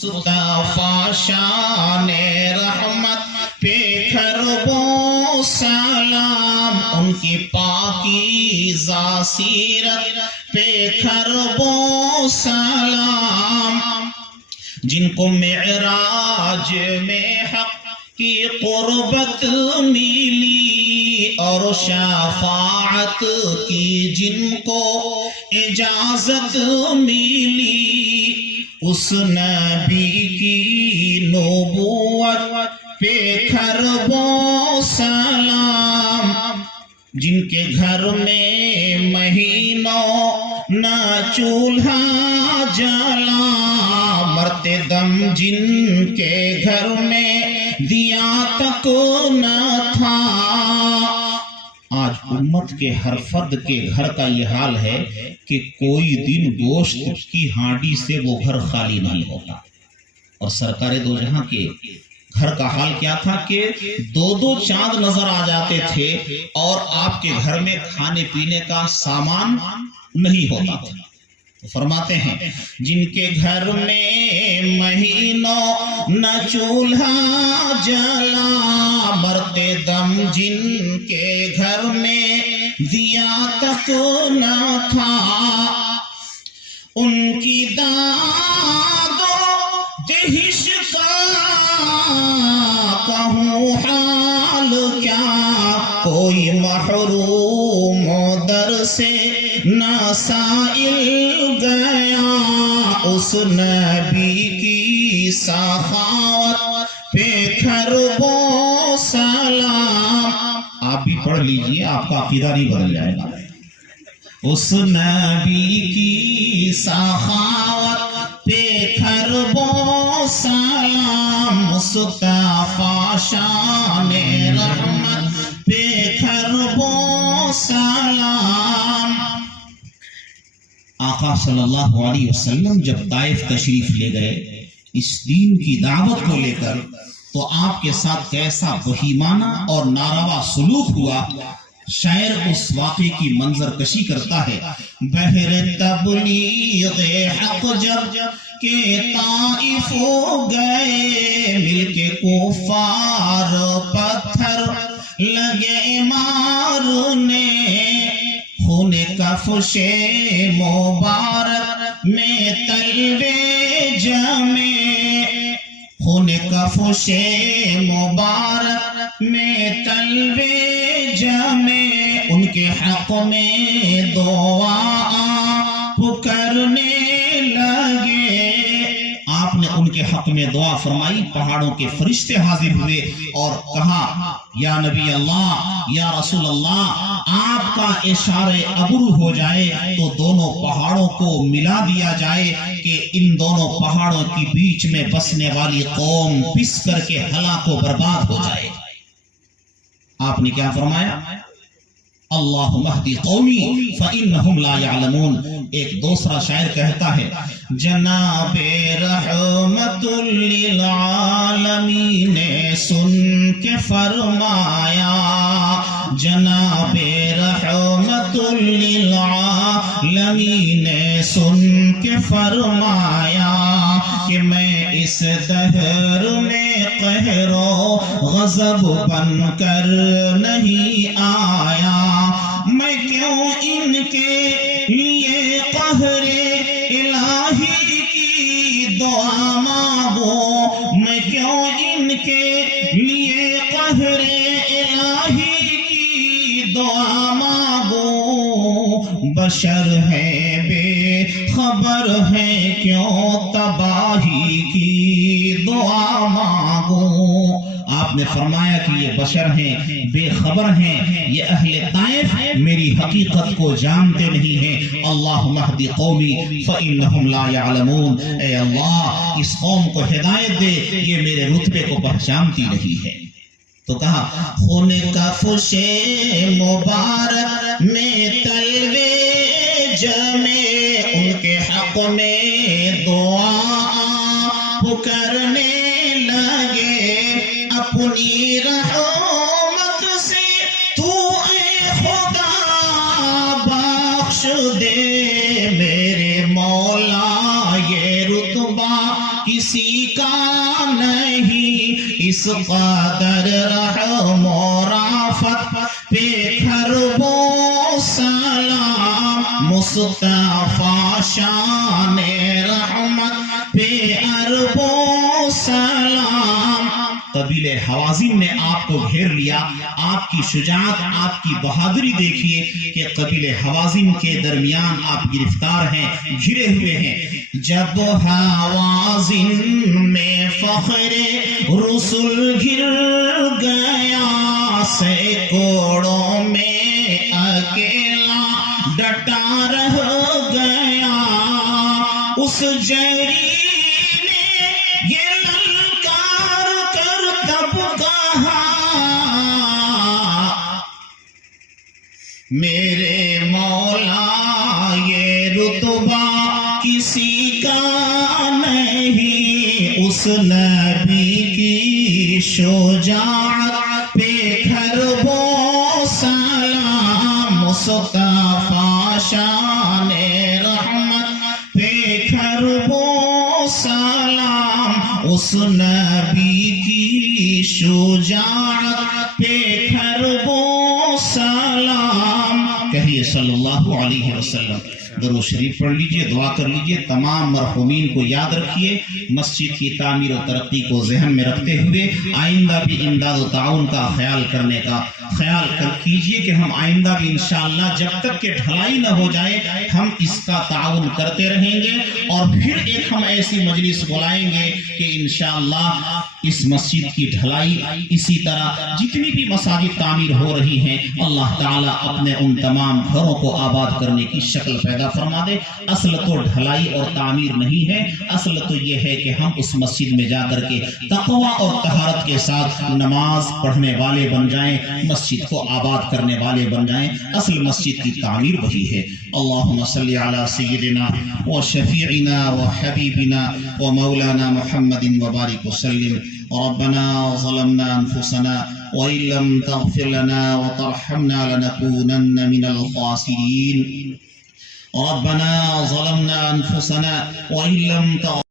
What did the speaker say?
مصطفیٰ شان رحمت پہ کربو سلام، ان کی پاکیزہ سیرت پہ کربو سلام، جن کو معراج میں حق کی قربت ملی اور شفاعت کی جن کو اجازت ملی، اس نبی کی نبوت پہ کربو سلام، جن کے گھر میں مہینوں نہ چولہا جلا، مرتے دم جن کے گھر میں دیا تک نہ تھا۔ آج امت کے ہر فرد کے گھر کا یہ حال ہے کہ کوئی دن گوشت کی ہانڈی سے وہ گھر خالی نہیں ہوتا، اور سرکار دو جہاں کے گھر کا حال کیا تھا کہ دو دو چاند نظر آ جاتے تھے اور آپ کے گھر میں کھانے پینے کا سامان نہیں ہوتا تھا۔ فرماتے ہیں جن کے گھر میں مہینوں نہ چولہا جلا، مرتے دم جن کے گھر میں دیا تک نہ تھا، ان کی داد و دہش کا کہوں حال کیا، کوئی محروم در سے نہ سائل گیا، اس نبی کی سخاوت پہ کربو سلام۔ آپ بھی پڑھ لیجئے، آپ کا عقیدہ نہیں بدل جائے گا۔ اس نبی کی سخاوت پہ کربو سلام، مصطفیٰ شان رحمت پہ کربو سلام۔ آقا صلی اللہ علیہ وسلم جب طائف تشریف لے گئے اس دین کی دعوت کو لے کر، تو آپ کے ساتھ کیسا بہیمانہ اور ناروا سلوک ہوا۔ شاعر اس واقعے کی منظر کشی کرتا ہے۔ بہر تبلیغ حق جب کہ طائف گئے، مل کے کفار پتھر لگے مارنے، خون کفش مبارک میں تلوے جمے، خون کفش مبارک میں تلوے جمے، ان کے حق میں دعا پکرنے لگے۔ آپ نے ان کے حق میں دعا فرمائی، پہاڑوں کے فرشتے حاضر ہوئے اور کہا یا نبی اللہ، یا رسول اللہ، آپ کا اشارے ابرو ہو جائے تو دونوں پہاڑوں کو ملا دیا جائے کہ ان دونوں پہاڑوں کے بیچ میں بسنے والی قوم پس کر کے ہلاک و برباد ہو جائے۔ آپ نے کیا فرمایا؟ اللہم اہدی قومی فإنہم لا یعلمون۔ ایک دوسرا شاعر کہتا ہے جناب رحمت للعالمین نے سن کے فرمایا، جناب رحمت للعالمین نے سن کے فرمایا کہ میں اس دہر میں قہر و غضب بن کر نہیں آیا، میں کیوں ان کے لیے قہر الہی کی دعا مانگوں، میں کیوں ان کے لیے قہر الہی کی دعا مانگوں، بشر ہیں بے خبر ہیں کیوں تباہی کی دعا مانگوں۔ آپ نے فرمایا کہ یہ بشر ہیں، بے خبر ہیں، یہ اہل طائف میری حقیقت کو جانتے نہیں ہیں۔ اللہم اہدی قومی فإنہم لا یعلمون۔ اے اللہ اس قوم کو ہدایت دے، یہ میرے رتبے کو پہچانتی نہیں ہے۔ تو کہا خون کفش مبارک میں تلوے جمے، ان کے حق میں دعا پکرنے لگے، اپنی رحمت سے تو اے خدا بخش دے میرے مولا، یہ رتبہ کسی کسی کا نہیں، اس قدر رحم و رافت پہ کرو سلام، مصطفیٰ شان رحمت پہ اربو سلام۔ قبیلہ حوازن نے آپ کو گھیر لیا، آپ کی شجاعت، آپ کی بہادری دیکھیے کہ قبیلہ حوازن کے درمیان آپ گرفتار ہیں، گھرے ہوئے ہیں۔ جب حوازن میں فخر رسول گر گیا، سینکڑوں میں اکیلا ڈٹا رہ گیا، اس جری میرے مولا یہ رتبہ کسی کا نہیں، اس نبی کی شجاعت پہ کرو سلام، مصطفیٰ شان رحمت پہ کرو سلام، اس نبی کی شجاعت پہ کرو سلام۔ کہیے صلی اللہ علیہ وسلم۔ درود شریف پڑھ لیجئے، دعا کر لیجئے۔ تمام مرحومین کو یاد رکھیے، مسجد کی تعمیر و ترقی کو ذہن میں رکھتے ہوئے آئندہ بھی امداد و تعاون کا خیال کرنے کا خیال کیجئے کہ ہم آئندہ بھی انشاءاللہ جب تک کہ ڈھلائی نہ ہو جائے ہم اس کا تعاون کرتے رہیں گے، اور پھر ایک ہم ایسی مجلس بلائیں گے کہ انشاءاللہ اس مسجد کی ڈھلائی، اسی طرح جتنی بھی مساجد تعمیر ہو رہی ہیں، اللہ تعالیٰ اپنے ان تمام گھروں کو آباد کرنے کی شکل پیدا فرما دے۔ اصل تو ڈھلائی اور تعمیر نہیں ہے، اصل تو یہ ہے کہ ہم اس مسجد میں جا کر کے تقویٰ اور طہارت کے ساتھ نماز پڑھنے والے بن جائیں، مسجد کو آباد کرنے والے بن جائیں۔ اصل مسجد کی تعمیر وہی ہے۔ اللہم صلی علی سیدنا و شفیعنا و حبیبنا و مولانا محمد وبارک وسلم۔ ربنا ظلمنا انفسنا وإن لم تغفر لنا وترحمنا لنكونن من الخاسرين۔ ربنا ظلمنا انفسنا وإن لم تغفر